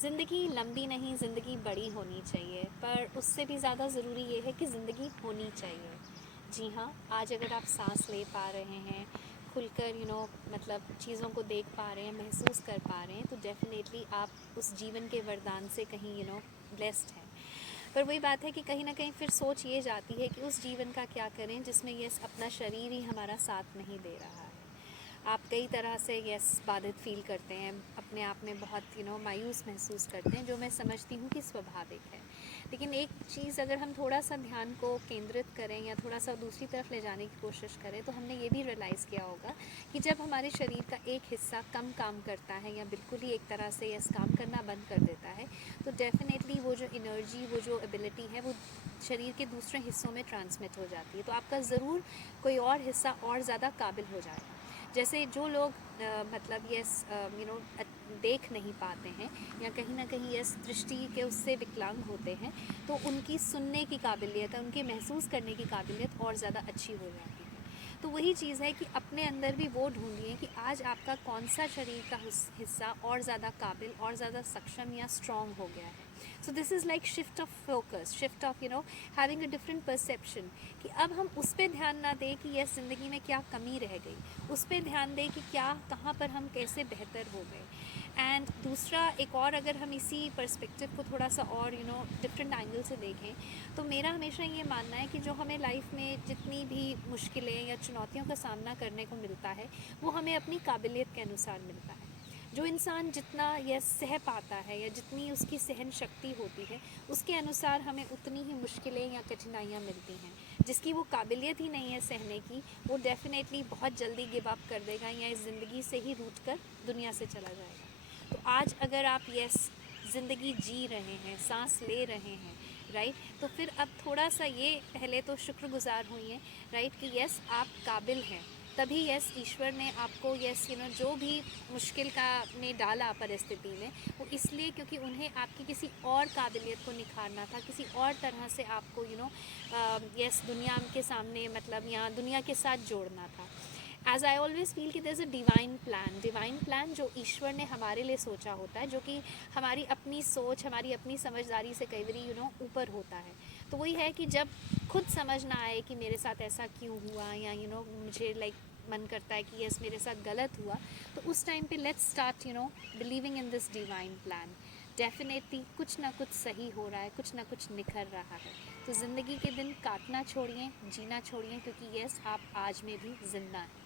ज़िंदगी लंबी नहीं, ज़िंदगी बड़ी होनी चाहिए, पर उससे भी ज़्यादा ज़रूरी ये है कि ज़िंदगी होनी चाहिए। जी हाँ, आज अगर आप सांस ले पा रहे हैं, खुलकर मतलब चीज़ों को देख पा रहे हैं, महसूस कर पा रहे हैं, तो डेफ़िनेटली आप उस जीवन के वरदान से कहीं ब्लेस्ड हैं। पर वही बात है कि कहीं न कहीं फिर सोच ये जाती है कि उस जीवन का क्या करें जिसमें यस अपना शरीर ही हमारा साथ नहीं दे रहा है। आप कई तरह से यस बाधित फ़ील करते हैं, अपने आप में बहुत मायूस महसूस करते हैं, जो मैं समझती हूँ कि स्वाभाविक है। लेकिन एक चीज़ अगर हम थोड़ा-सा ध्यान को केंद्रित करें या थोड़ा-सा दूसरी तरफ ले जाने की कोशिश करें, तो हमने ये भी रियलाइज़ किया होगा कि जब हमारे शरीर का एक हिस्सा कम काम करता है या बिल्कुल ही एक तरह से यस काम करना बंद कर देता है, तो डेफ़िनेटली वो जो एनर्जी, वो जो एबिलिटी है, वो शरीर के दूसरे हिस्सों में ट्रांसमिट हो जाती है। तो आपका ज़रूर कोई और हिस्सा और ज़्यादा काबिल हो जाएगा। जैसे जो लोग मतलब यस देख नहीं पाते हैं या कहीं ना कहीं यस दृष्टि के उससे विकलांग होते हैं, तो उनकी सुनने की काबिलियत, उनके महसूस करने की काबिलियत और ज़्यादा अच्छी हो जाती है। तो वही चीज़ है कि अपने अंदर भी वो ढूंढिए कि आज आपका कौन सा शरीर का हिस्सा और ज़्यादा काबिल और ज़्यादा सक्षम या स्ट्रॉन्ग हो गया है। So this is like shift of focus, shift of having a different perception, कि अब हम उस पर ध्यान ना दें कि यस ज़िंदगी में क्या कमी रह गई, उस पर ध्यान दें कि क्या कहाँ पर हम कैसे बेहतर हो गए। एंड दूसरा एक और अगर हम इसी पर्सपेक्टिव को थोड़ा सा और डिफरेंट एंगल से देखें, तो मेरा हमेशा ये मानना है कि जो हमें लाइफ में जितनी भी मुश्किलें या चुनौतियों का सामना करने को मिलता है, वो हमें अपनी काबिलियत के अनुसार मिलता है। जो इंसान जितना यह सह पाता है या जितनी उसकी सहन शक्ति होती है, उसके अनुसार हमें उतनी ही मुश्किलें या कठिनाइयाँ मिलती हैं। जिसकी वो काबिलियत ही नहीं है सहने की, वो डेफ़िनेटली बहुत जल्दी गिव अप कर देगा या इस ज़िंदगी से ही रूठ कर दुनिया से चला जाएगा। तो आज अगर आप यस ज़िंदगी जी रहे हैं, सांस ले रहे हैं, राइट, तो फिर अब थोड़ा सा ये पहले तो शुक्रगुजार होइए, राइट, कि यस आप काबिल हैं। तभी यस ईश्वर ने आपको यस जो भी मुश्किल का में डाला परिस्थिति में, वो इसलिए क्योंकि उन्हें आपकी किसी और काबिलियत को निखारना था, किसी और तरह से आपको यस दुनिया के सामने मतलब यहाँ दुनिया के साथ जोड़ना था। एज आई ऑलवेज फील कि there is a divine plan जो ईश्वर ने हमारे लिए सोचा होता है, जो कि हमारी अपनी सोच, हमारी अपनी समझदारी से कई बारी ऊपर होता है। तो वही है कि जब खुद समझ ना आए कि मेरे साथ ऐसा क्यों हुआ, या मुझे लाइक मन करता है कि यस मेरे साथ गलत हुआ, तो उस टाइम पे let's start believing in this divine plan. Definitely कुछ ना कुछ सही हो रहा है, कुछ ना कुछ निखर रहा है। तो ज़िंदगी के दिन काटना छोड़िए, जीना छोड़िए, क्योंकि यस आप आज में भी जिंदा हैं।